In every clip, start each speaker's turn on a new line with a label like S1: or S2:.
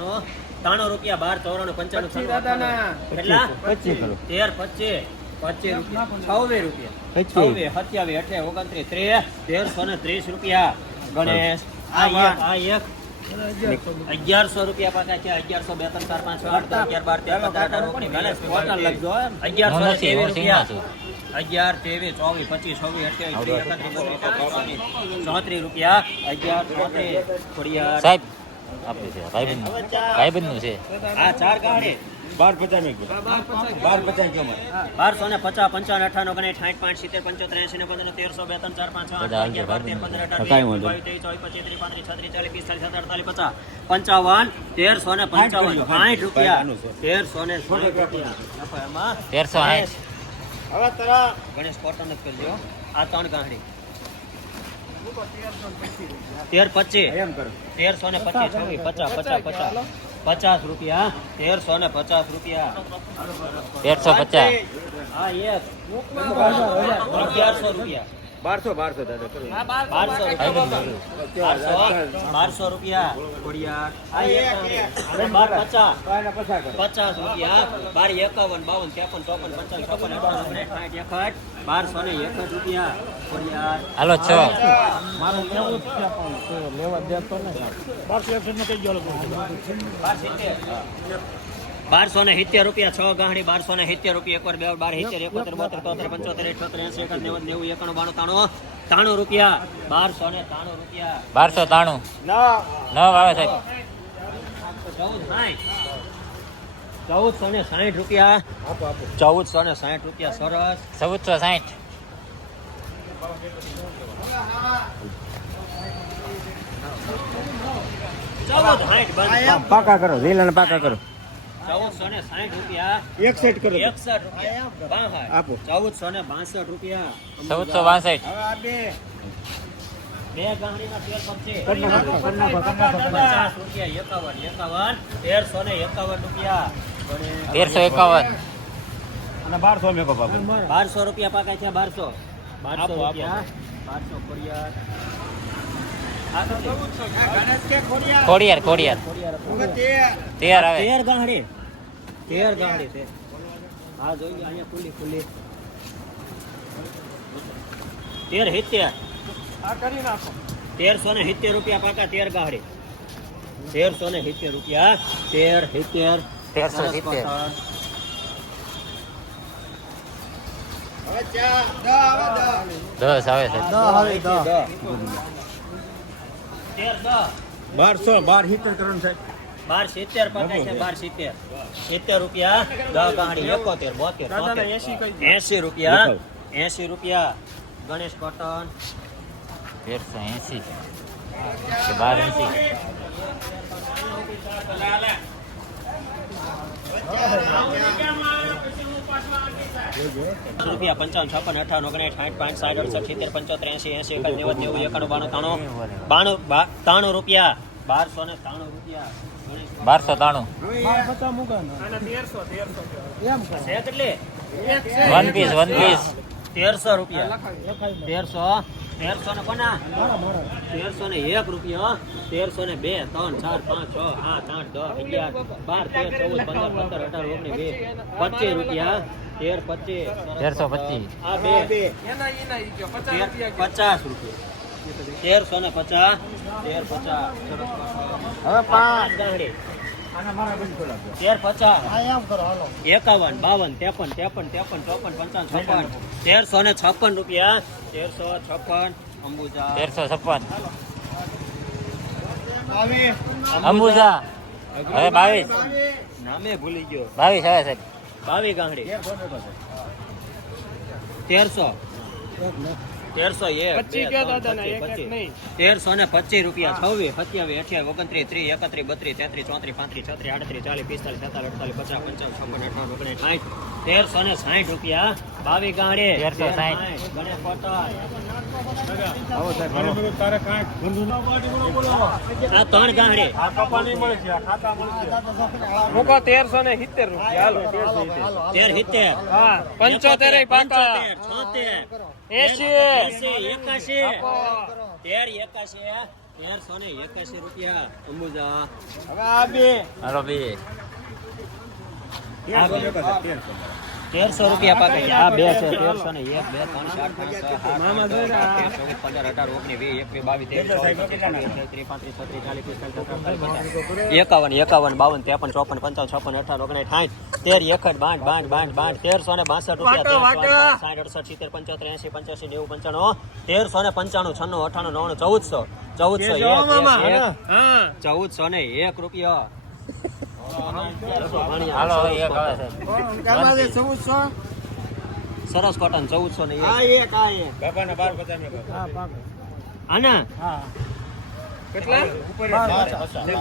S1: તાણું તાણું રૂપિયા બાર ચોરાણું પંચાણું. કેટલા
S2: પચીસ
S1: તેર પચીસ પચીસ રૂપિયા. છવ્વે રૂપિયા. છવ્વે સત્યાવી અઠે ઓગણત્રીસ ત્રીસ તેરસો ને ત્રીસ રૂપિયા. ગણેશ આ એક આ એક. અગિયારસો રૂપિયા પાકા છે અગિયારસો બે ત્રણ ચાર પાંચ આઠ અગિયાર બાર તેર પંદર અઢાર ઓગણીસ ગણેશ ટોટલ લખજો અગિયારસો ત્રેવીસ રૂપિયા. અગિયાર ત્રેવીસ ચોવીસ પચીસ છવ્વીસ અઠ્યાવીસ ચોત્રીસ રૂપિયા અગિયાર ચોત્રીસ
S3: સાહેબ આપણે છે ભાઈબંધ ભાઈબંધનું છે?
S1: આ ચાર કાઢે
S2: બાર પચાસ મેં બાર પચાસ ગયો
S1: બારસો ને પચાસ પંચાવન અઠાણું ઓગણીસ સાઠ પાંચ સિત્તેર પંચોતેર એસી ને પંદર તેરસો બે ત્રણ ચાર પાંચ અગિયાર બાર તેર પંદર અઢાર ચોવીસ પચીસ ત્રીસ પાંત્રીસ છત્રીસ ચાલીસ પિસ્તાલીસ સત્તર અડતાલીસ પચાસ પંચાવન તેરસો ને પંચાવન સાઠ રૂપિયા. તેરસો ને સાઠ રૂપિયા એમાં?
S3: તેરસો સાઠ
S1: હવે તરા ગણેશ કોટન જ કરજો આ ત્રણ ગાંઠડી તેર પચીસ. તેરસો ને પચીસ છવ્વીસ પચાસ પચાસ પચાસ. પચાસ રૂપિયા તેરસો ને પચાસ રૂપિયા.
S3: તેરસો પચાસ.
S1: હા એક અગિયારસો રૂપિયા.
S2: બારસો બારસો દાદા
S1: બારસો બારસો. બારસો. રૂપિયા બાર પચાસ. રૂપિયા. બાર એકાવન બાવન ત્રેપન ચોપન પચાસ સાઠ એકસઠ. બારસો ને એકસઠ રૂપિયા
S3: હાલો છ.
S1: બાર સિત્તેર. બારસો ને સિત્તેર રૂપિયા છ ગાહણી બારસો ને સિત્તેર રૂપિયા એકવાર બે બાર સિત્તેર એકોતેર બોતેર તોતેર પંચોતેર અઠોતેર એસી એકાદ નેવું નેવું એકાણું બાણું તાણું તાણું રૂપિયા. બારસો ને તાણું રૂપિયા.
S3: બારસો તાણું
S2: ના.
S3: નવ આવે સાહેબ.
S1: ચૌદ સાઠ ચૌદસો ને સાઠ રૂપિયા
S2: આપો આપો
S1: ચૌદસો ને સાઠ રૂપિયા સરસ
S3: ચૌદસો સાઠ
S2: પાકા કરો વેલાને પાકા કરો.
S1: ચૌદસો ને સાઠ રૂપિયા.
S2: એક કરો
S1: એકસઠ રૂપિયા.
S2: આપો.
S1: ચૌદસો ને બાસઠ રૂપિયા.
S3: ચૌદસો બાસઠ.
S2: બે.
S1: તેર પચીસ
S2: કરી કરી કરી કરી
S1: રૂપિયા એકાવન એકાવન. તેરસો ને એકાવન રૂપિયા.
S3: તેરસો એકાવન.
S2: અને બારસો મેકો
S1: બારસો રૂપિયા પાકા છે બારસો. બારસો. રૂપિયા બારસો ખોડિયાર. કોડિયાર કોડિયાર
S3: ખોડિયાર ખોડિયાર.
S1: ખોડિયાર.
S3: તેર. આવે.
S1: તેર ગાંઠી તેર ગાડી છે. હા જોઈ લો અહીંયા ખુલ્લી ખુલ્લી. તેર સિત્તેર. તેરસો ને સિત્તેર રૂપિયા પાકા તેર ગાડી. તેરસો ને સિત્તેર રૂપિયા. તેર સિત્તેર.
S3: તેરસો સિત્તેર. દસ આવે સાહેબ
S2: બારસો બાર હિત્તેર કરવાનું સાહેબ
S1: બાર સિત્તેર છે બાર સિત્તેર સિત્તેર રૂપિયા દસ ગાંડી એકોતેર બોતેર તોતેર. એંસી રૂપિયા એંસી રૂપિયા. ગણેશ કોટન.
S3: તેરસો એસી બાર એસી
S1: રૂપિયા પંચાવન છપ્પન અઠાવન ઓગણીસ સાઠ પાંચ સાઠ અડસઠ સિત્તેર પંચોતેર એંસી એંસી એકાદ નેવું નેવું એકાણું બાણું ત્રાણું. બાણું ત્રાણું રૂપિયા. બારસો ને ત્રાણું રૂપિયા.
S3: બારસો ત્રાણું વન પીસ વન પીસ
S1: તેરસો રૂપિયા. તેરસો. તેરસો ને કોના? તેરસો ને એક રૂપિયા. તેરસો ને બે ત્રણ ચાર પાંચ છ આઠ આઠ દસ અગિયાર બાર તેર ચૌદ પંદર પંદર અઢાર ઓગણીસ બે પચીસ રૂપિયા. તેર પચીસ.
S3: તેરસો પચીસ.
S1: આ બે. પચાસ રૂપિયા. તેરસો ને પચાસ તેર પચાસ
S2: પાંચ
S1: ગાંડી તેર પચાસ એકાવન બાવન ત્રેપન ત્રેપન ત્રેપન ચોપન પંચાવન છપ્પન તેરસો ને છપ્પન રૂપિયા તેરસો છપ્પન અંબુજા
S3: તેરસો છપ્પન અંબુજા હવે બાવીસ
S1: નામે ભૂલી ગયો
S3: બાવીસ હવે સાહેબ
S1: બાવીસ ગાંગડી તેરસો તેરસો. તેરસો ને પચીસ રૂપિયા છવ્વીસ સત્યાવીસ અઠ્યાવીસ ઓગણત્રીસ ત્રીસ એકત્રીસ બત્રીસ તેત્રીસ ચોત્રીસ પાંત્રીસ છત્રીસ આડત્રીસ ચાલીસ પિસ્તાલીસ છેતાલીસ અડતાલીસ પચાસ પંચાવન છપ્પન અઠાવન ઓગણીસ સાઠ. તેરસો ને સાઠ રૂપિયા બાવી ગાંડી.
S3: તેરસો સાઠ.
S4: તેરસો સિત્તેર રૂપિયા. પંચોતેર
S1: પંચોતેર છોતેર.
S4: એસી
S1: એસી એકાશી. તેર એકાશી તેરસો ને એકાશી રૂપિયા. અંબુજા.
S2: હવે આ બે.
S3: હાલો બે.
S2: તેરસો
S1: રૂપિયા પાકે હા આ બે છે તેરસો ને એક બે ત્રણ ચાર પાંચ ચૌદ પંદર અઢાર ઓગણીસ વીસ એકવીસ બાવીસ ત્રેવીસ એકાવન એકાવન બાવન ત્રેપન ચોપન પંચાવન છપ્પન અઠાર ઓગણીસ સાઠ તેર એકડ બાંઠ બાંઠ બાંઠ બાંઠ તેરસો ને બાસઠ રૂપિયા સાઠ અડસઠ સિત્તેર પંચોતેર એસી પંચ્યાસી નેવું પંચાણું તેરસો ને પંચાણું છન્નું અઠાણું નવ્વાણું ચૌદસો. ચૌદસો એક. ચૌદસો ને એક રૂપિયા.
S3: હાલો એક આવે. સાહેબ
S1: સરસ કોટન ચૌદસો ને
S2: આ
S1: એક
S2: એક આ એક. બાપાના બાર પચાસ મેકો
S1: આના
S4: કેટલા?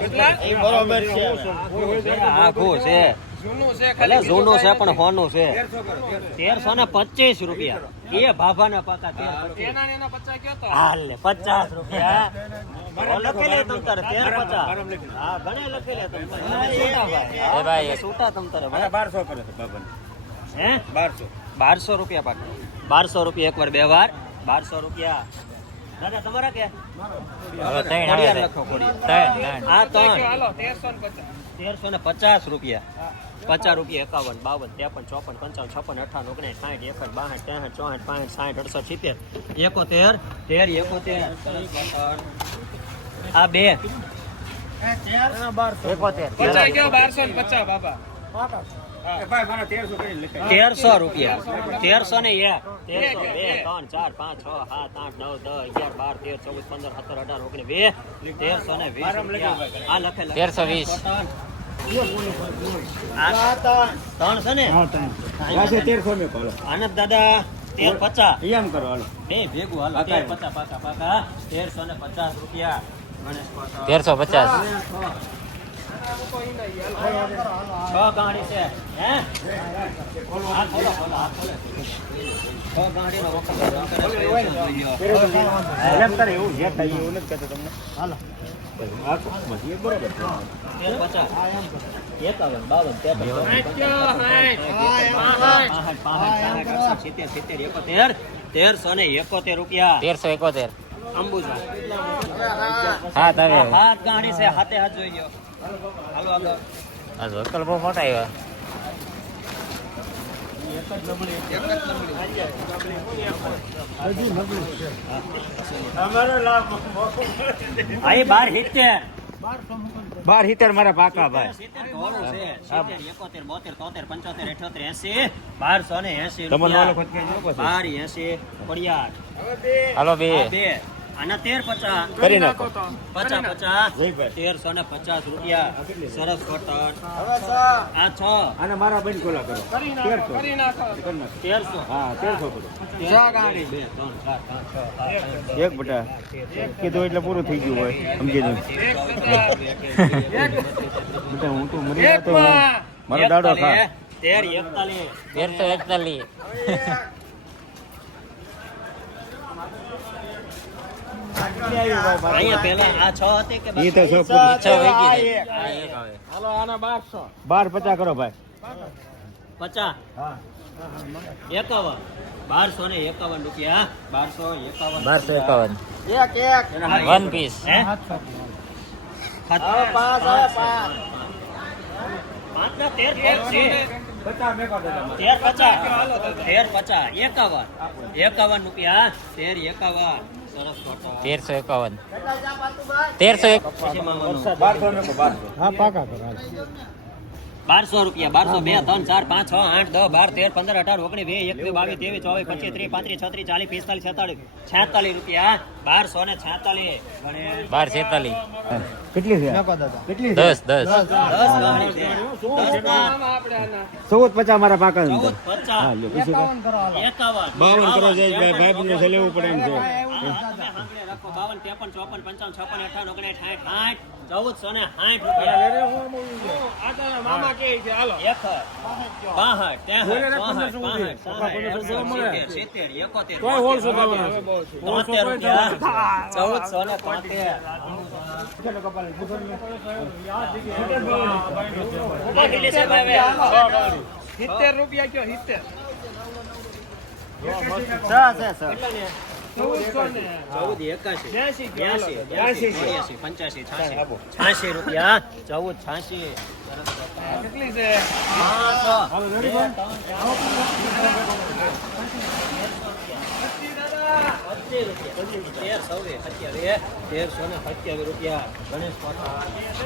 S2: કેટલા? એ બરોબર છે.
S1: આખું છે.
S4: જૂનું છે
S1: એટલે જૂનું છે પણ હોનું છે.
S2: તેરસો
S1: ને પચીસ રૂપિયા. એ ભાભાના પાકા તેર તેના
S4: એના પચાસ કયો તો?
S1: હાલ લે પચાસ રૂપિયા લખી લે તમ તારે તેર પચાસ.
S2: મારે લખી લે.
S1: હા ઘણે લખી લે તમ તારે.
S3: ભાઈ.
S1: છૂટા તમ તારે
S2: મારા બારસો કરે છે બાપાને
S1: હે?
S2: બારસો.
S1: બારસો રૂપિયા પાકા. બારસો રૂપિયા એકવાર બે વાર. બારસો રૂપિયા. દાદા તમારા કે?
S3: હવે ત્રણ
S1: લખો
S4: તેરસો ને પચાસ.
S1: રૂપિયા. પચાસ રૂપિયા એકાવન બાવન ત્રેપન ચોપન પંચાવન છપ્પન અઠાવન ઓગણીસ સાઠ એકસઠ બાસઠ ત્રેસઠ ચોસઠ પાંસઠ સાઠ અડસઠ સિત્તેર એકોતેર તેર એકોતેર આ બે.
S2: એ તેરસો
S1: રૂપિયા. તેરસો. ને એક. તેરસો બે ત્રણ ચાર પાંચ છ સાત આઠ નવ દસ અગિયાર બાર તેર ચૌદ પંદર સત્તર અઢાર ઓગણીસ બે તેરસો ને વીસ આ લખે લખે.
S3: તેરસો વીસ.
S1: આ ત્રણ છે ને?
S2: પાછે તેરસો હાલો
S1: આનંદ દાદા તેર પચાસ.
S2: એમ કરો હાલો.
S1: બે ભેગું હાલો તેર પચાસ પાકા પાકા. તેરસો ને પચાસ રૂપિયા
S3: તેરસો પચાસ.
S1: ગાંડી છે હે ખોલો ખોલો ખોલે વખત
S2: એવું જે થાય એવું નથી કહેતો તમને હાલો
S1: તેરસો ને એકોતેર. રૂપિયા
S3: તેરસો એકોતેર
S1: અંબુજા.
S3: હા તમે
S1: હાથ ગાડી છે હાથે હાથ જોઈ લ્યો. હાલો
S3: લોકલ બહુ મોટા આવ્યા
S1: અહીં બાર સિત્તેર
S2: બાર હિતર મારા પાકા ભાઈ.
S1: સિત્તેર એકોતેર બોતેર તોતેર પંચોતેર અઠ્યોતેર એસી બારસો ને એસી બાર એસી
S3: હાલો બે.
S1: આના તેર પચાસ
S2: કરી નાખો
S1: પચાસ પચાસ તેરસો ને પચાસ રૂપિયા સરસ કોટન આ છ
S2: અને મારા બેન ખોલા કરો તેરસો
S4: કરી નાખો
S2: કરી નાખો.
S1: તેરસો
S2: હા તેરસો કરો એક બટા કીધું એટલે પૂરું થઈ ગયું હોય સમજી જાય બેટા હું તો મરી
S4: એક
S2: મારો દાડો ખા
S1: એકતાલીસ, તેર એકતાલીસ
S3: તેરસો એકતાલીસ
S1: અહીંયા પેલા આ છ
S4: હાલો આના બારસો
S2: બાર પચાસ કરો ભાઈ
S1: પચાસ એકાવન બારસો ને એકાવન રૂપિયા બારસો એકાવન
S3: બારસો એકાવન
S2: એક એક
S3: વન પીસ
S1: હે?
S2: પાંચ પાંચ
S1: ના તેર તેર પચાસ. તેર પચાસ. એકાવન. એકાવન રૂપિયા. તેર એકાવન.
S3: તેરસો એકાવન. તેરસો એક.
S2: બારસો બારસો હા પાકા કરો
S1: બારસો રૂપિયા બારસો બે ત્રણ ચાર પાંચ છ આઠ દસ બાર તેર પંદર અઢાર ઓગણીસ વીસ એકવીસ બાવીસ ત્રેવીસ ચોવીસ પચીસ ત્રીસ પાંત્રીસ છત્રીસ ચાલીસ પિસ્તાલીસ છેતાલીસ છેતાલીસ રૂપિયા બારસો ને છેતાલીસ
S3: બાર છેતાલીસ
S2: કેટલી કેટલી
S3: દસ દસ.
S2: ચૌદ પચાસ મારા પાકા
S1: એકાવન
S2: બાવન કરો જયેશ ભાઈ ભાઈ લેવું પડે એમ
S1: રાખો બાવન ત્રેપન ચોપન પંચાવન છપ્પન અઠાવન ઓગણીસ સાઠ સાઠ ચૌદસો ને સાઠ રૂપિયા.
S4: મામા કે છે હાલો.
S1: સિત્તેર સિત્તેર એકોતેર તોતેર રૂપિયા ચૌદસો ને તોતેર નાખી લેશે ભાઈ હવે.
S4: સિત્તેર રૂપિયા કયો સિત્તેર?
S1: ચૌદ એકાશી
S4: બ્યાસી
S1: બ્યાસી પંચ્યાસી છ્યાસી
S2: આપો.
S1: રૂપિયા ચૌદ છાસી
S4: કેટલી છે
S1: તેરસો ને સત્યાવીસ રૂપિયા ગણેશ